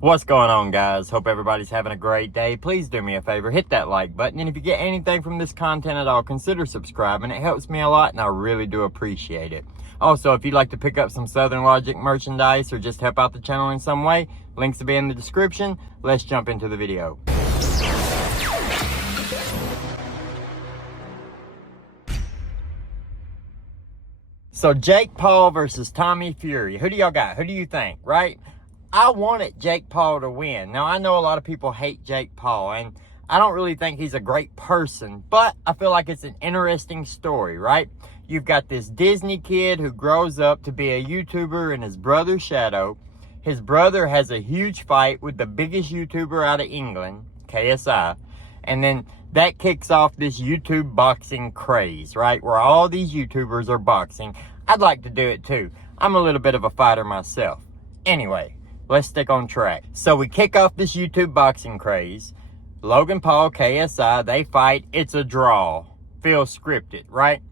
What's going on, guys? Hope everybody's having a great day. Please do me a favor, hit that like button, and if you get anything from this content at all, consider subscribing. It helps me a lot and I really do appreciate it. Also, if you'd like to pick up some SouthernLogic merchandise or just help out the channel in some way, links will be in the description. Let's jump into the video. So Jake Paul versus Tommy Fury. Who do y'all got? Who do you think, right? I wanted Jake Paul to win. Now, I know a lot of people hate Jake Paul, and I don't really think he's a great person, but I feel like it's an interesting story, right? You've got this Disney kid who grows up to be a YouTuber in his brother's shadow. His brother has a huge fight with the biggest YouTuber out of England, KSI, and then that kicks off this YouTube boxing craze, right? Where all these YouTubers are boxing. I'd like to do it too. I'm a little bit of a fighter myself. Anyway, let's stick on track. So we kick off this YouTube boxing craze. Logan Paul, KSI, they fight. It's a draw. Feels scripted, right?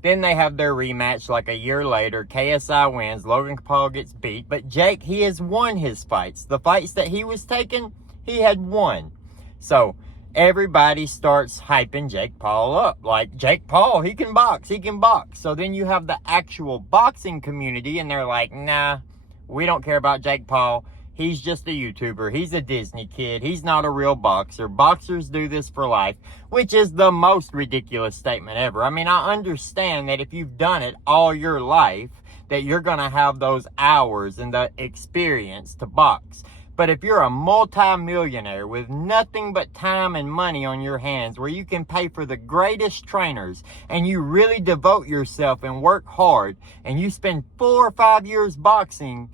Then they have their rematch like a year later. KSI wins. Logan Paul gets beat. But Jake, he has won his fights. The fights that he was taking, he had won. So everybody starts hyping Jake Paul up. Like, Jake Paul, he can box. He can box. So then you have the actual boxing community, and they're like, nah, we don't care about Jake Paul. He's just a YouTuber. He's a Disney kid. He's not a real boxer. Boxers do this for life, which is the most ridiculous statement ever. I mean, I understand that if you've done it all your life, that you're going to have those hours and the experience to box. But if you're a multi-millionaire with nothing but time and money on your hands, where you can pay for the greatest trainers, and you really devote yourself and work hard, and you spend 4 or 5 years boxing,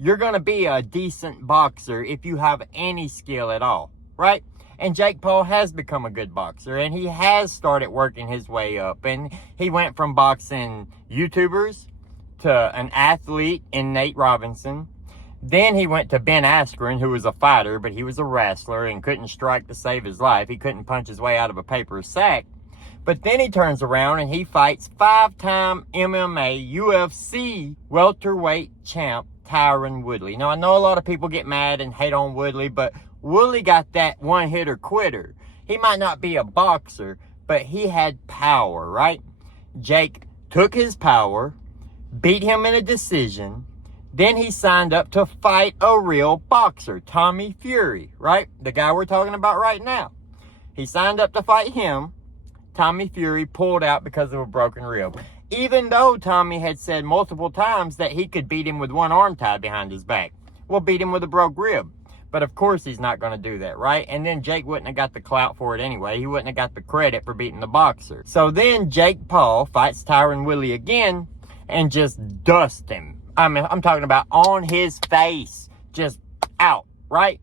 you're going to be a decent boxer if you have any skill at all, right? And Jake Paul has become a good boxer, and he has started working his way up, and he went from boxing YouTubers to an athlete in Nate Robinson. Then he went to Ben Askren, who was a fighter, but he was a wrestler and couldn't strike to save his life. He couldn't punch his way out of a paper sack. But then he turns around and he fights 5-time MMA UFC welterweight champ Tyron Woodley. Now, I know a lot of people get mad and hate on Woodley, but Woodley got that one-hitter quitter. He might not be a boxer, but he had power, right? Jake took his power, beat him in a decision. Then he signed up to fight a real boxer, Tommy Fury, right? The guy we're talking about right now. He signed up to fight him. Tommy Fury pulled out because of a broken rib. Even though Tommy had said multiple times that he could beat him with one arm tied behind his back. Well, beat him with a broke rib. But of course he's not going to do that, right? And then Jake wouldn't have got the clout for it anyway. He wouldn't have got the credit for beating the boxer. So then Jake Paul fights Tyron Woodley again and just dusts him. I'm talking about on his face, just out, right?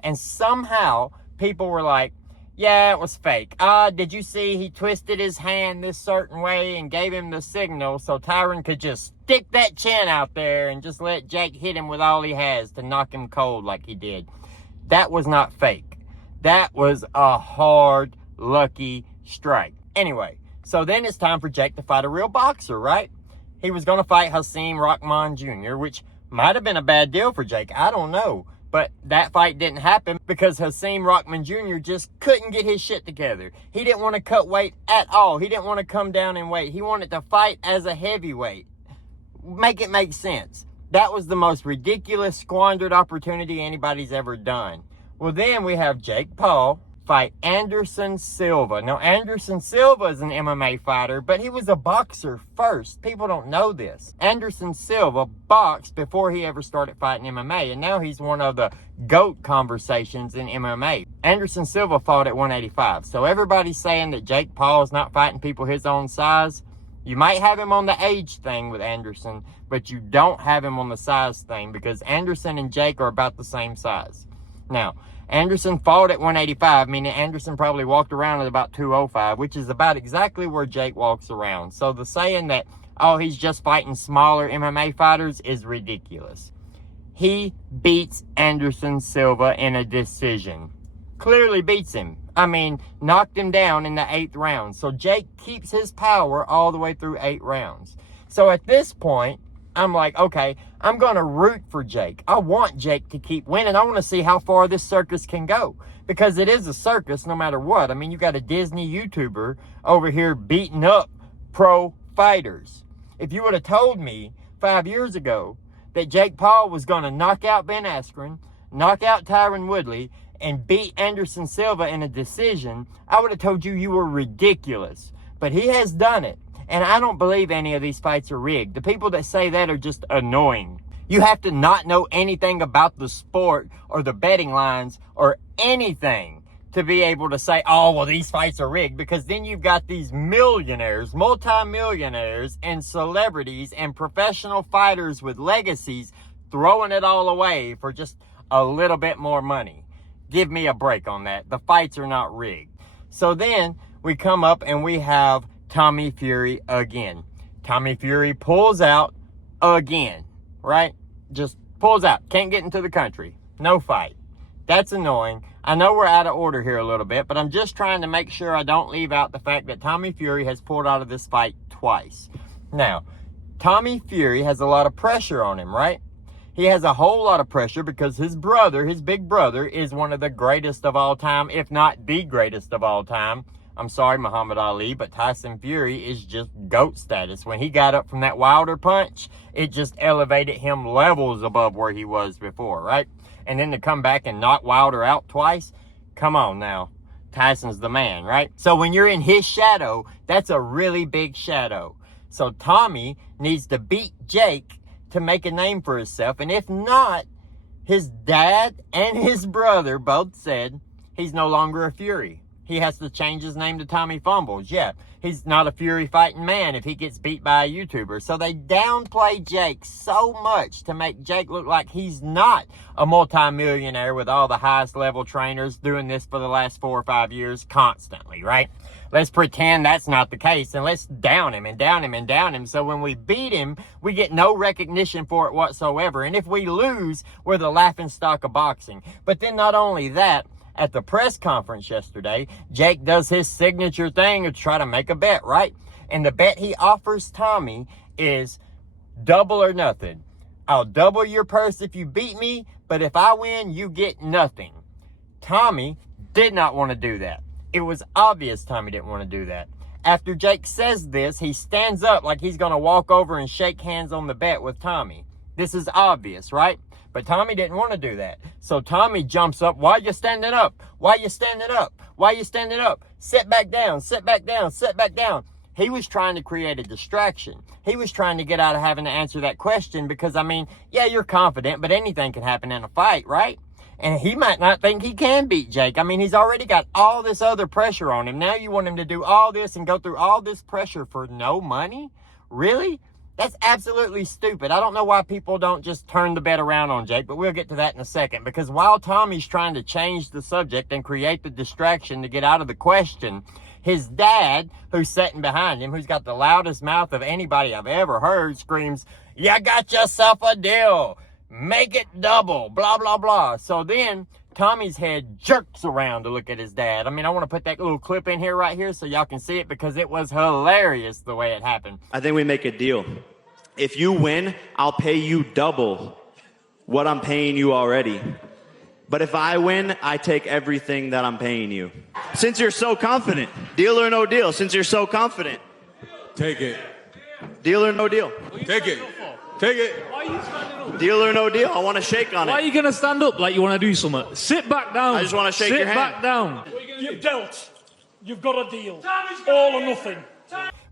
And somehow people were like, yeah, it was fake. Did you see he twisted his hand this certain way and gave him the signal so Tyron could just stick that chin out there and just let Jake hit him with all he has to knock him cold like he did. That was not fake. That was a hard, lucky strike. Anyway, so then it's time for Jake to fight a real boxer, right? He was going to fight Hasim Rahman Jr., which might have been a bad deal for Jake. I don't know. But that fight didn't happen because Hasim Rahman Jr. just couldn't get his shit together. He didn't want to cut weight at all. He didn't want to come down in weight. He wanted to fight as a heavyweight. Make it make sense. That was the most ridiculous, squandered opportunity anybody's ever done. Well, then we have Jake Paul fight Anderson Silva. Now, Anderson Silva is an MMA fighter, but he was a boxer first. People don't know this. Anderson Silva boxed before he ever started fighting MMA, and now he's one of the GOAT conversations in MMA. Anderson Silva fought at 185, so everybody's saying that Jake Paul is not fighting people his own size. You might have him on the age thing with Anderson, but you don't have him on the size thing because Anderson and Jake are about the same size. Now, Anderson fought at 185, meaning Anderson probably walked around at about 205, which is about exactly where Jake walks around. So the saying that, oh, he's just fighting smaller MMA fighters is ridiculous. He beats Anderson Silva in a decision. Clearly beats him. I mean, knocked him down in the 8th round. So Jake keeps his power all the way through 8 rounds. So at this point, I'm like, okay, I'm going to root for Jake. I want Jake to keep winning. I want to see how far this circus can go, because it is a circus no matter what. I mean, you got a Disney YouTuber over here beating up pro fighters. If you would have told me 5 years ago that Jake Paul was going to knock out Ben Askren, knock out Tyron Woodley, and beat Anderson Silva in a decision, I would have told you you were ridiculous. But he has done it. And I don't believe any of these fights are rigged. The people that say that are just annoying. You have to not know anything about the sport or the betting lines or anything to be able to say, oh, well, these fights are rigged. Because then you've got these millionaires, multimillionaires, and celebrities and professional fighters with legacies throwing it all away for just a little bit more money. Give me a break on that. The fights are not rigged. So then we come up and we have Tommy Fury again. Tommy Fury pulls out again, right? Just pulls out. Can't get into the country. No fight. That's annoying. I know we're out of order here a little bit, but I'm just trying to make sure I don't leave out the fact that Tommy Fury has pulled out of this fight twice. Now, Tommy Fury has a lot of pressure on him, right? He has a whole lot of pressure because his brother, his big brother, is one of the greatest of all time, if not the greatest of all time. I'm sorry, Muhammad Ali, but Tyson Fury is just GOAT status. When he got up from that Wilder punch, it just elevated him levels above where he was before, right? And then to come back and knock Wilder out twice, come on now. Tyson's the man, right? So when you're in his shadow, that's a really big shadow. So Tommy needs to beat Jake to make a name for himself. And if not, his dad and his brother both said he's no longer a Fury. He has to change his name to Tommy Fumbles. Yeah, he's not a Fury fighting man if he gets beat by a YouTuber. So they downplay Jake so much to make Jake look like he's not a multimillionaire with all the highest level trainers doing this for the last 4 or 5 years constantly, right? Let's pretend that's not the case, and let's down him and down him and down him. So when we beat him, we get no recognition for it whatsoever. And if we lose, we're the laughingstock of boxing. But then not only that, at the press conference yesterday, Jake does his signature thing to try to make a bet, right? And the bet he offers Tommy is double or nothing. I'll double your purse if you beat me, but if I win, you get nothing. Tommy did not want to do that. It was obvious Tommy didn't want to do that. After Jake says this, he stands up like he's going to walk over and shake hands on the bet with Tommy. This is obvious, right? But Tommy didn't want to do that. So Tommy jumps up. Why are you standing up? Why are you standing up? Why are you standing up? Sit back down, sit back down, sit back down. He was trying to create a distraction. He was trying to get out of having to answer that question because, I mean, yeah, you're confident, but anything can happen in a fight, right? And he might not think he can beat Jake. I mean, he's already got all this other pressure on him. Now you want him to do all this and go through all this pressure for no money? Really? That's absolutely stupid. I don't know why people don't just turn the bet around on Jake, but we'll get to that in a second. Because while Tommy's trying to change the subject and create the distraction to get out of the question, his dad, who's sitting behind him, who's got the loudest mouth of anybody I've ever heard, screams, "You got yourself a deal. Make it double, blah, blah, blah." So then Tommy's head jerks around to look at his dad. I mean, I want to put that little clip in here right here so y'all can see it because it was hilarious the way it happened. I think we make a deal. If you win, I'll pay you double what I'm paying you already. But if I win, I take everything that I'm paying you. Since you're so confident, deal or no deal, since you're so confident. Take it. Deal or no deal. Take it. Take it. Why are you standing up? Deal or no deal. I want to shake on it. Why are you going to stand up like you want to do something? Sit back down. I just want to shake your hand. Sit back down. You've dealt. You've got a deal. All or nothing.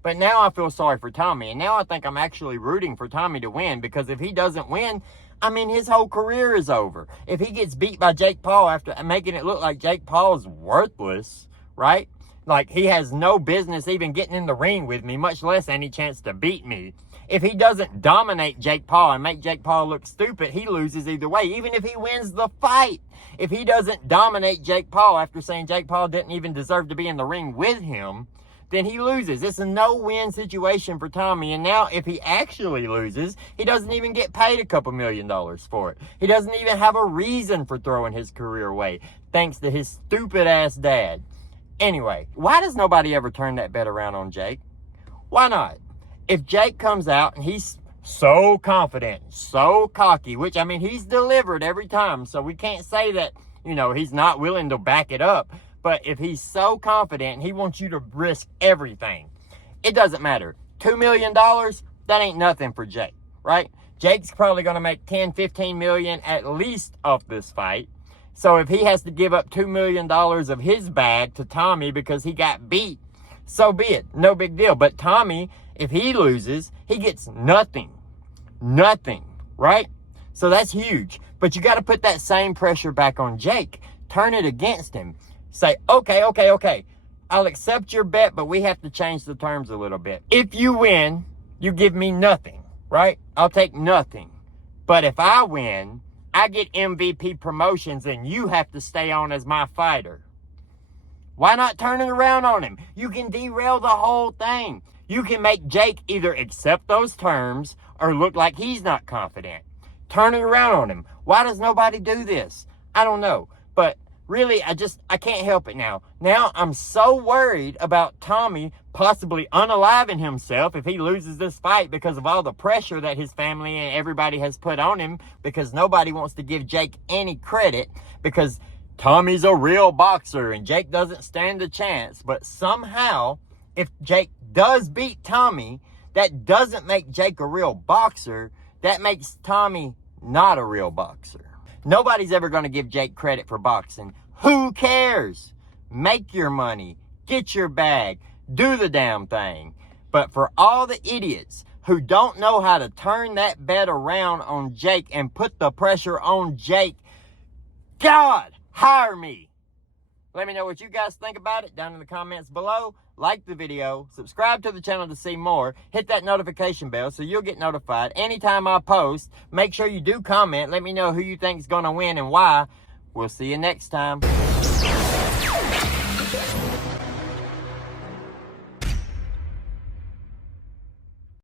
But now I feel sorry for Tommy, and now I think I'm actually rooting for Tommy to win, because if he doesn't win, I mean, his whole career is over. If he gets beat by Jake Paul after making it look like Jake Paul's worthless, right? Like, he has no business even getting in the ring with me, much less any chance to beat me. If he doesn't dominate Jake Paul and make Jake Paul look stupid, he loses either way, even if he wins the fight. If he doesn't dominate Jake Paul after saying Jake Paul didn't even deserve to be in the ring with him, then he loses. It's a no-win situation for Tommy. And now if he actually loses, he doesn't even get paid a couple $1 million for it. He doesn't even have a reason for throwing his career away, thanks to his stupid-ass dad. Anyway, why does nobody ever turn that bet around on Jake? Why not? If Jake comes out and he's so confident, so cocky, which, I mean, he's delivered every time, so we can't say that, you know, he's not willing to back it up. But if he's so confident, he wants you to risk everything. It doesn't matter. $2 million, that ain't nothing for Jake, right? Jake's probably going to make 10, 15 million at least off this fight. So if he has to give up $2 million of his bag to Tommy because he got beat, so be it. No big deal. But Tommy, if he loses, he gets nothing. Nothing, right? So that's huge. But you got to put that same pressure back on Jake. Turn it against him. Say, okay. I'll accept your bet, but we have to change the terms a little bit. If you win, you give me nothing, right? I'll take nothing. But if I win, I get MVP promotions and you have to stay on as my fighter. Why not turn it around on him? You can derail the whole thing. You can make Jake either accept those terms or look like he's not confident. Turn it around on him. Why does nobody do this? I don't know. But really, I can't help it now. Now I'm so worried about Tommy possibly unaliving himself if he loses this fight because of all the pressure that his family and everybody has put on him, because nobody wants to give Jake any credit because Tommy's a real boxer and Jake doesn't stand a chance. But somehow, if Jake does beat Tommy, that doesn't make Jake a real boxer. That makes Tommy not a real boxer. Nobody's ever going to give Jake credit for boxing. Who cares? Make your money. Get your bag. Do the damn thing. But for all the idiots who don't know how to turn that bet around on Jake and put the pressure on Jake, God, hire me. Let me know what you guys think about it down in the comments below. Like the video, subscribe to the channel to see more, hit that notification bell so you'll get notified anytime I post. Make sure you do comment. Let me know who you think is going to win and why. We'll see you next time.